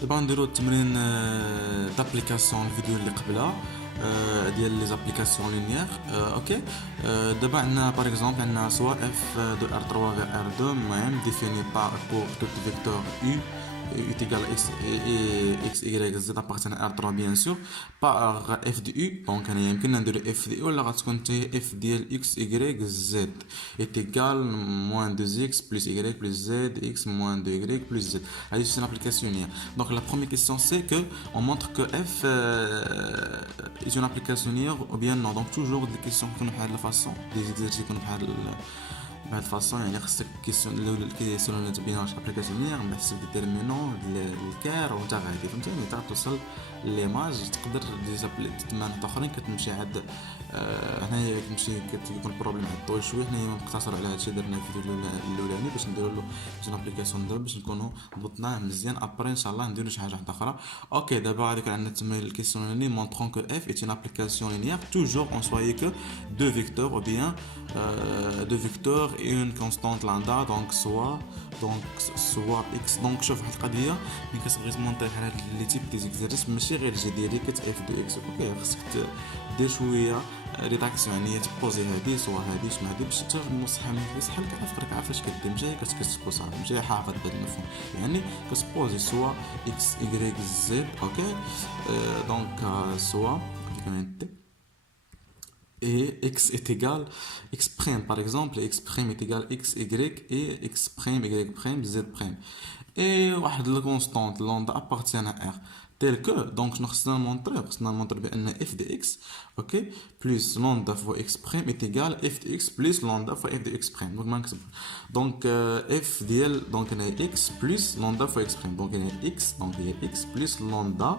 دابا نديرو التمرين دابليكاسيون الفيديو اللي قبلها ديال لي زابليكاسيون لينيير. اوكي. دابا عندنا باغ اكزومبل عندنا سوا اف دو ار 3 غير ار 2 المهم ديفيني بار بور توت فيكتور u est égal à x, y, z appartient à R3 bien sûr par f de u. donc انا يمكننا نديرو f de u ولا غتكون حتى f ديال x y z est égal moins 2x plus y plus z x moins 2y plus z. هذه c'est une application linéaire. donc la première question c'est que on montre que f est une application linéaire ou bien non. donc toujours des questions qui nous de la façon des exercices qui nous بهاد الفاصون يعني خصك كيسيون الاول كيسيون بين واش ابليكاسيون لينير من حسب ديتيرمينون الكار وانت غادي فهمتيني تا توصل ليماج تقدر تما حتى اخرين كتمشي عاد هنايا كتمشي كيكون البروبليم عاد طويل شويه. حنايا نقتصروا على هادشي درنا في الفيديو الاولاني باش نديروا له شي ابليكاسيون دابا باش نكونوا ضبطناه مزيان ابري ان شاء الله نديروا شي حاجه واحده اخرى. اوكي دابا غادي يكون عندنا تما الكيسيون الاولاني مونطرون كو اف est une application linéaire toujours on soyez que deux vecteurs ou bien deux vecteurs et une constante lambda soit x. donc شوف واحد القضيه ملي كتبغي تمونطي على لي تيب دي زيكزيرسيس ماشي غير الجي ديالي كت اف دو اكس. اوكي خصك دير شويه ريداكسيون يعني تبوزي هادي سوا هادي شنو هادي باش حتى المصحح ما يصحى لك عافاك عافاش كدير ماشي كتبوز عارف ماشي حافظ هاد المفهوم يعني كتبوزي سوا اكس اي زد. اوكي دونك سوا كانت et x est égal x prime par exemple x prime est égal x y et x prime y prime z prime et واحد la constante lambda appartient à r tel que donc شنو خصنا نمونطري بان f de x ok plus lambda fois x prime est égal f de x plus lambda fois f de x prime. donc ما نكتب donc f ديال donc هنا x plus lambda fois x prime donc هنا x donc هي x plus lambda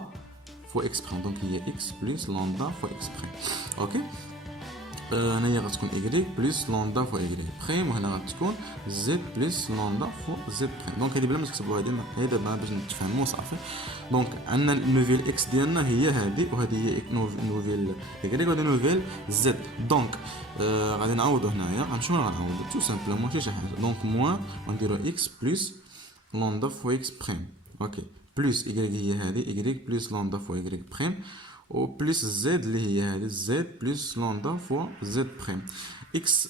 fois x prime donc هي x plus lambda fois x prime. ok هنايا غتكون y بلس لوندا فوا y بريم وهنا غتكون z بلس لوندا فوا z بريم. دونك هادي بلا ما تكتبوا هادي دابا باش نتفاهموا صافي. دونك عندنا نوفيل اكس ديالنا هي هادي وهادي هي نوفيل y وهادي نوفيل z. دونك غادي نعوضوا هنايا غنمشيو غنعوضوا تو سامبلومون ماشي شي حاجه. دونك موان غنديرو x بلس لوندا فوا x بريم. اوكي بلس y هي هادي y بلس لوندا فوا y بريم و بلس زد اللي هي هذه زد بلس لوندا فوا زد بريم اكس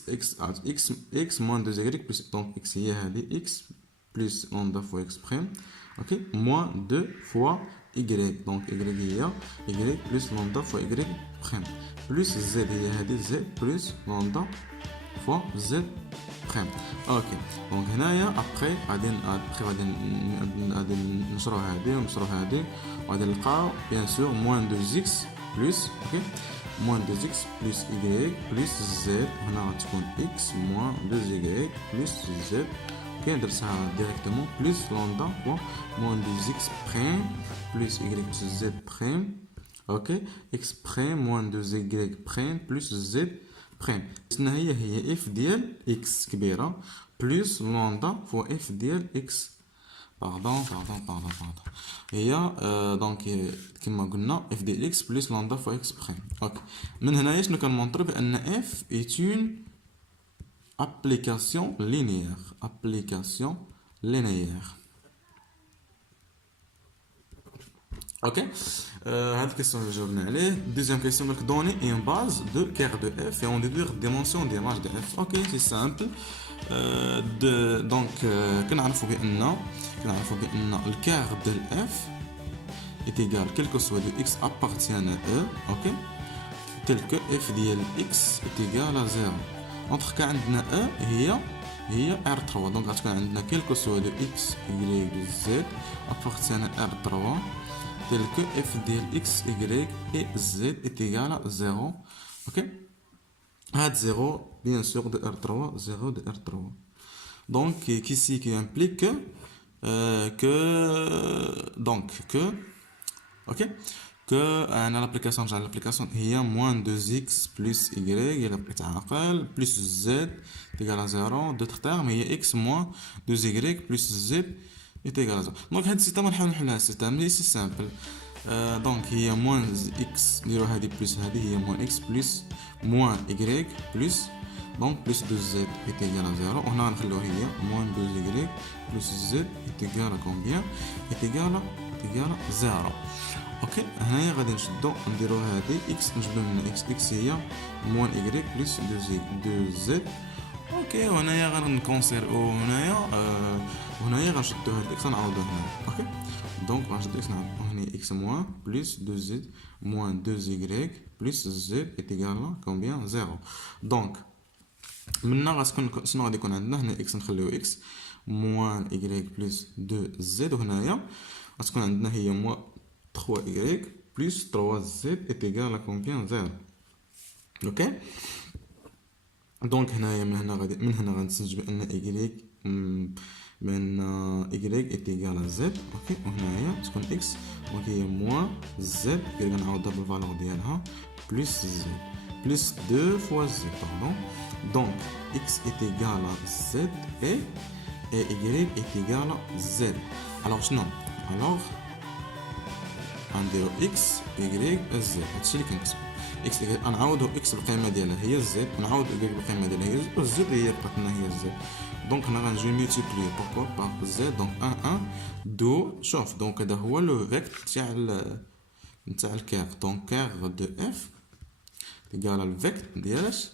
موان 2 زيغريك بلس دونك اكس هي هذه اكس بلس لوندا فوا اكس بريم. اوكي موان 2 فوا ايغريك دونك ايغريك هي ايغريك بلس لوندا فوا ايغريك بريم بلس زد هي هذه زد بلس لوندا فوا زد بريم. اوكي دونك هنايا ابخي غادي نشرو هادي ونشرو هادي وغادي نلقاو بيان سور موان 2 اكس بلس اوكي موان 2 اكس بلس y بلس زد هنا غتكون اكس موان 2 y بلس زد. اوكي درتها ديريكتومون بلس لوندا فوا موان 2 اكس بريم بلس y بلس زد بريم. اوكي اكس بريم موان 2 y بريم بلس زد بريم. شنو هي اف ديال اكس كبيره بلس لوندا فوا اف ديال اكس باردون هي دونك كما قلنا اف ديال اكس بلس لوندا فوا اكس بريم. اوكي من هنايا شنو كنمونطري بان اف ايت اون ابليكاسيون لينيير. اوكي هاد الكيسيون اللي جاوبنا عليه. دوزيام كيسيون دونك دوني اون باز دو كير دو اف et on déduire dimension d'image de f. اوكي سي سامبل دونك كنعرفوا بان الكير ديال اف est égal quel que soit de x appartient à e. اوكي tel que f ديال x est égal à 0 entre كان عندنا e هي r3 دونك غتكون عندنا quel que soit de x y z appartient à r3 tel que f ديال x y et z est égal à 0. ok هاد 0 bien sûr de r3 0 de r3 donc ici qui implique أنا l'application جا l'application هي moins 2x plus y إلا بقيت عاقل plus z égal à 0 d'autres termes هي x moins 2y plus z est égal à 0. donc هاد السيستم نحاول نحلها السيستم لي سي سامبل. دونك هي moins x نديرو هادي بلس هادي هي moins x plus moins y plus donc plus 2z est égal à 0 وهنا غنخليو هي moins 2y plus z est égal à combien est égal à ايتيغال زيرو. اوكي هنايا غادي نشدو نديرو هادي اكس نجبدو من اكس هي موان ايكغيك بلس دو زد. اوكي وهنايا غنكونسيرفو هنايا وهنايا غنشدو هاد اكس نعوضو هنا. اوكي دونك غنشدو اكس نعوضو هنا اكس موان بلس دو زد موان دو ايكغيك بلس زد ايتيغال كومبيان زيرو. دونك منا غتكون شنو غادي يكون عندنا هنا اكس نخليو اكس موان ايكغيك بلس دو زد وهنايا غتكون عندنا هي موان 3 y plus 3z est égal à combien 0. ok دونك هنايا من هنا غنستنتج بان y est égal à z. اوكي وهنايا تكون x وهي موان z اللي غنعوضها بالفالور ديالها بلس z plus 2 fois z pardon. donc x est égal à z et y est égal à z. alors شنو alors غنديرو اكس ايكغيك زد هادشي اللي كنكتب اكس غنعوضو اكس بالقيمه ديالها هي زد ونعوض ايكغيك بالقيمه ديالها هي زد والزد هي بقات لنا هي زد. دونك هنا غنجي ملتيبلي بوركوا بار زد دونك 1 2 شوف دونك هذا هو لو فيكتور تاع الكير. دونك كير دو اف ايكال الفيكتور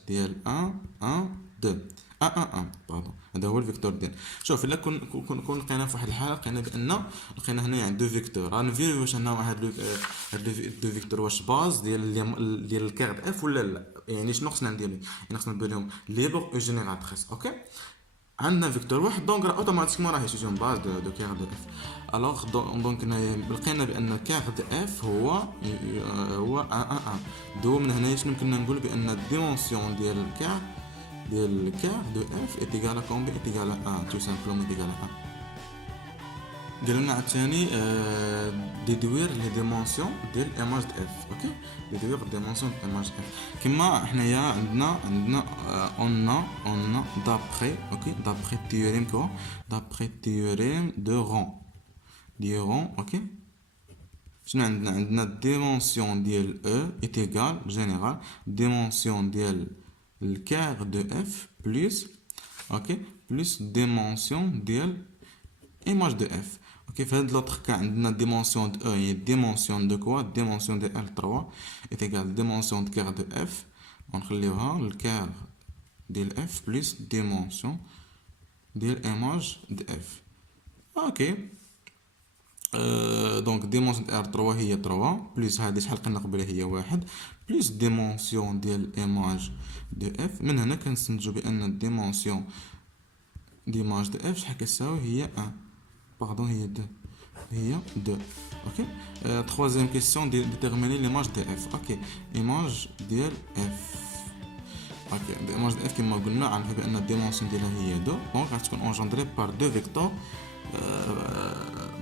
ديال 1 1 2 1 باردون هذا هو الفيكتور ديال. شوف الا كون لقينا في واحد الحاله لقينا هنايا عند دو فيكتور غنفيري واش انا هاد دو فيكتور واش باز ديال الكير اف ولا لا. يعني شنو خصنا ندير يعني خصنا نبان لهم ليبر او جينيراتريس. اوكي عندنا فيكتور واحد دونك راه اوتوماتيكمون راه يسجل باز دو كير دو اف. الوغ دونك لقينا بان كير دو اف هو 1 دو. من هنايا شنو يمكننا نقول بان الديمونسيون ديال الكير de f est égal à combien est égal à 1 tout simplement est égal à 1. قالنا عاوتاني ديدوير لي ديمونسيون ديال ايماج د اف. اوكي ديدوير ديمونسيون ديال ايماج د اف كما حنايا عندنا اون دابري. اوكي دابري تيوريم كوا دابري تيوريم دو رون. اوكي شنو عندنا ديمونسيون ديال او est égal جينيرال ديمونسيون ديال le quart de f plus dimension ديال image de f. ok في هاد l'autre cas عندنا dimension de e هي dimension de quoi dimension de L3 est égal dimension de quart de f ونخليوها le quart ديال f plus dimension ديال image de f. ok دونك ديمونسيون ديال R3 هي 3 بلس هادي شحال قلنا قبيله هي 1 بلس ديمونسيون ديال ايماج دو اف. من هنا كنستنتجو بان الديمونسيون ديماج دو اف شحال كتساوي هي 1 باردون هي 2. اوكي troisième question déterminer l'image de f. اوكي ايماج ديال اف. اوكي الايماج ديال اف كما قلنا عارفين بان الديمونسيون ديالها هي 2 دونك غتكون انجندري بار دو فيكتور.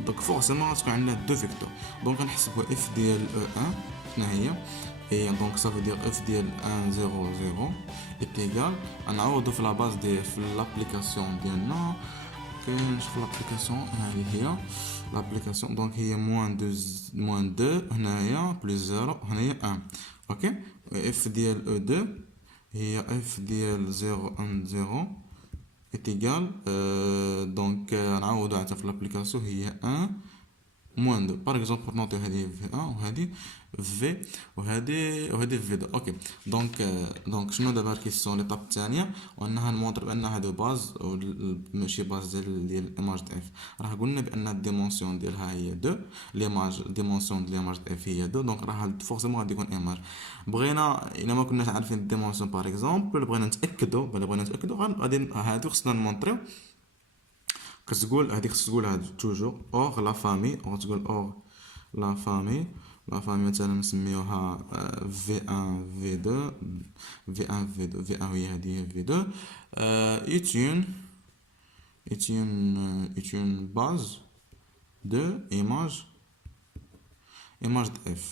دونك فورسيمون غتكون عندنا دو فيكتور. دونك غنحسبوا اف ديال او 1 شنو هي دونك صافي دير اف ديال 1 0 0 est égal غنعوضو في لا باز في لابليكاسيون ديالنا. كنشوف لابليكاسيون هذه هي لابليكاسيون دونك هي موان 2 هنايا بلس 0 هنايا 1. اوكي اف ديال او 2 هي اف ديال 0 1 0 est égal donc نعوضو حتى في لابليكاسيون هي 1 موان 2 باغ اكزومبل pour نوطيو هذه في 1 وهذه في وهذه في 2. اوكي دونك شنو دابا الكيسيون ليطاب الثانيه وانها نمونطر بان هادو باز ماشي باز ديال الايماج د اف. راه قلنا بان الديمونسيون ديالها هي 2 ليماج ديمونسيون ديال الايماج د اف هي 2 دونك راه فورسيمون غادي يكون ايماج. بغينا الا ما كناش عارفين الديمونسيون باغ اكزومبل بغينا نتاكدوا غادي هادو خصنا نمونطريو كتقول هذيك تقول هاد توجور اور لا فامي او تقول اور لا فامي مثلا نسميوها V1 V2 V1 هي هذه V2 est une base de image de f.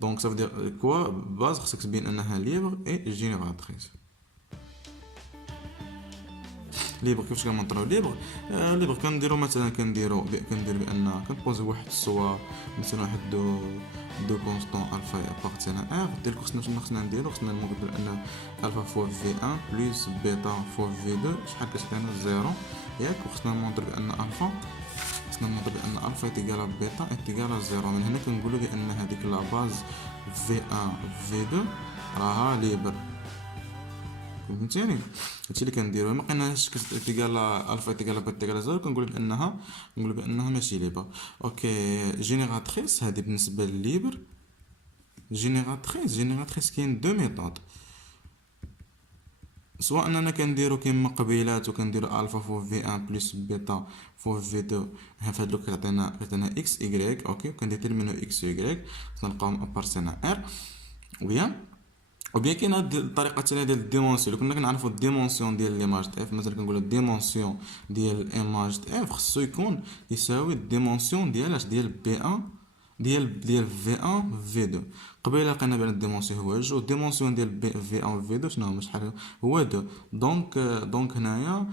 donc ça veut dire quoi base خصك تبين انها libre et génératrice. ليبر كيفاش كنمونطريو ليبر كنديرو مثلا كندير بان كنبوزي واحد الصور مثلا واحد دو كونستون الفا ابارتين ا ار دير خصنا نديرو خصنا نمودو ان الفا فوا في 1 بلس بيتا فوا في 2 شحال كتعطينا 0 ياك وخصنا نمونطرو بان الفا خصنا نوض بان الفا ايتيكال بيتا ايتيكال زيرو. من هنا كنقولو بان هذيك لا باز في ان في دو راها ليبر. فهمتيني؟ هادشي اللي كنديرو. ما لقيناش ايتيكال الفا ايتيكال بيتا ايتيكال زيرو كنقولو بانها ماشي ليبر. اوكي جينيراتريس هذه بالنسبه لليبر. جينيراتريس كاين دو ميثود، سواء اننا كنديرو كيما قبيلات وكنديرو الفا فوق في ان بلس بيتا فوق في دو. في هاد لوك كيعطينا اكس ايكغيك. اوكي وكنديتيرمينو اكس و ايكغيك نلقاهم ابارسينا ار. وبيان كاين هاد الطريقه الثانيه ديال الديمونسيون. كنا كنعرفوا الديمونسيون ديال ليماج اف، مثلا كنقولوا الديمونسيون ديال الايماج اف خصو يكون يساوي الديمونسيون ديال ديال بي ان ديال في ان في دو. قبيله لقينا بان الديمونسيون هو جوج، الديمونسيون ديال في ان في دو شنو هو؟ شحال هو دو. دونك هنايا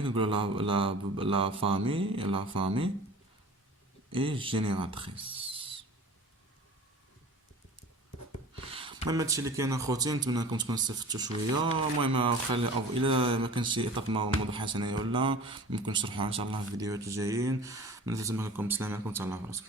كنقولوا لا فامي اي جينيراتريس. المهم هادشي اللي كاين اخوتي، نتمنى انكم تكونوا استفدتوا شويه. المهم خلي الى ما كانش شي اطاق موضوعات هنايا ولا ممكن نشرحوها ان شاء الله في الفيديوهات الجايين. من تنتمنى لكم السلام عليكم، تهلاو في راسكم.